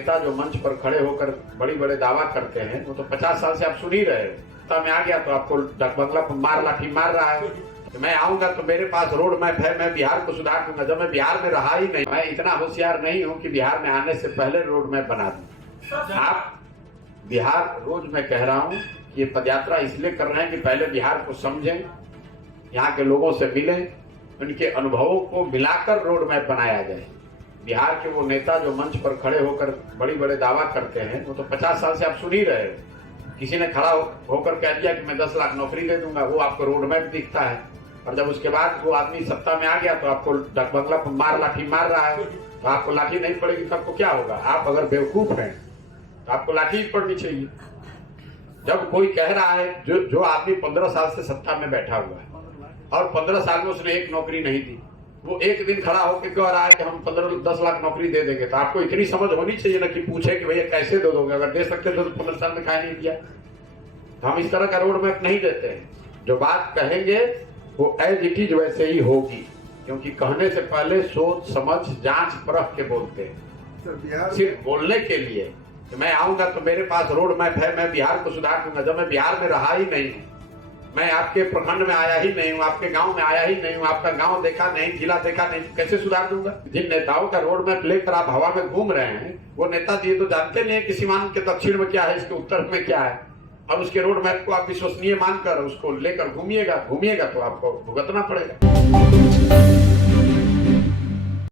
नेता जो मंच पर खड़े होकर बड़ी बड़े दावा करते हैं वो तो 50 साल से आप सुन ही रहे हो। सत्ता में आ गया तो आपको बंगला मार लाठी मार रहा है। मैं आऊंगा तो मेरे पास रोड मैप है, मैं बिहार को सुधार दूंगा। जब मैं बिहार में रहा ही नहीं, मैं इतना होशियार नहीं हूं कि बिहार में आने से पहले रोड मैप बना दूं। आप बिहार, रोज मैं कह रहा हूं ये पदयात्रा इसलिए कर रहे हैं कि पहले बिहार को समझें, यहाँ के लोगों से मिलें, उनके अनुभवों को मिलाकर रोड मैप बनाया जाए। बिहार के वो नेता जो मंच पर खड़े होकर बड़ी बड़े दावा करते हैं वो तो 50 साल से आप सुन ही रहे हो। किसी ने खड़ा होकर कह दिया कि मैं 10 लाख नौकरी दे दूंगा, वो आपको रोड मैप दिखता है। और जब उसके बाद वो आदमी सत्ता में आ गया तो आपको बंगला मार लाठी मार रहा है, तो आपको लाठी नहीं पड़ेगी तो आपको क्या होगा? आप अगर बेवकूफ हैं तो आपको लाठी पड़नी चाहिए। जब कोई कह रहा है, जो आदमी 15 साल से सत्ता में बैठा हुआ है और 15 साल में उसने एक नौकरी नहीं दी, वो एक दिन खड़ा होकर कह रहा है कि हम 10 लाख नौकरी दे देंगे, तो आपको इतनी समझ होनी चाहिए ना कि पूछे कि भैया कैसे दे दोगे? अगर दे सकते तो 15 साल में काहे नहीं दिया? तो हम इस तरह का रोड मैप नहीं देते हैं। जो बात कहेंगे वो एज इट इज वैसे ही होगी, क्योंकि कहने से पहले सोच समझ जांच परख के बोलते हैं। सिर्फ बोलने के लिए कि मैं आऊंगा तो मेरे पास रोड मैप है, मैं बिहार को सुधार दूंगा। जब मैं बिहार में रहा ही नहीं हूँ, मैं आपके प्रखंड में आया ही नहीं हूँ, आपके गांव में आया ही नहीं हूँ, आपका गांव देखा नहीं, जिला देखा नहीं, कैसे सुधार दूंगा? जिन नेताओं का रोड मैप लेकर आप हवा में घूम रहे हैं, वो नेता ये तो जानते नहीं है कि सीमांत के दक्षिण में क्या है, इसके उत्तर में क्या है। और उसके रोड मैप को आप विश्वसनीय मानकर उसको लेकर घूमिएगा तो आपको भुगतना पड़ेगा।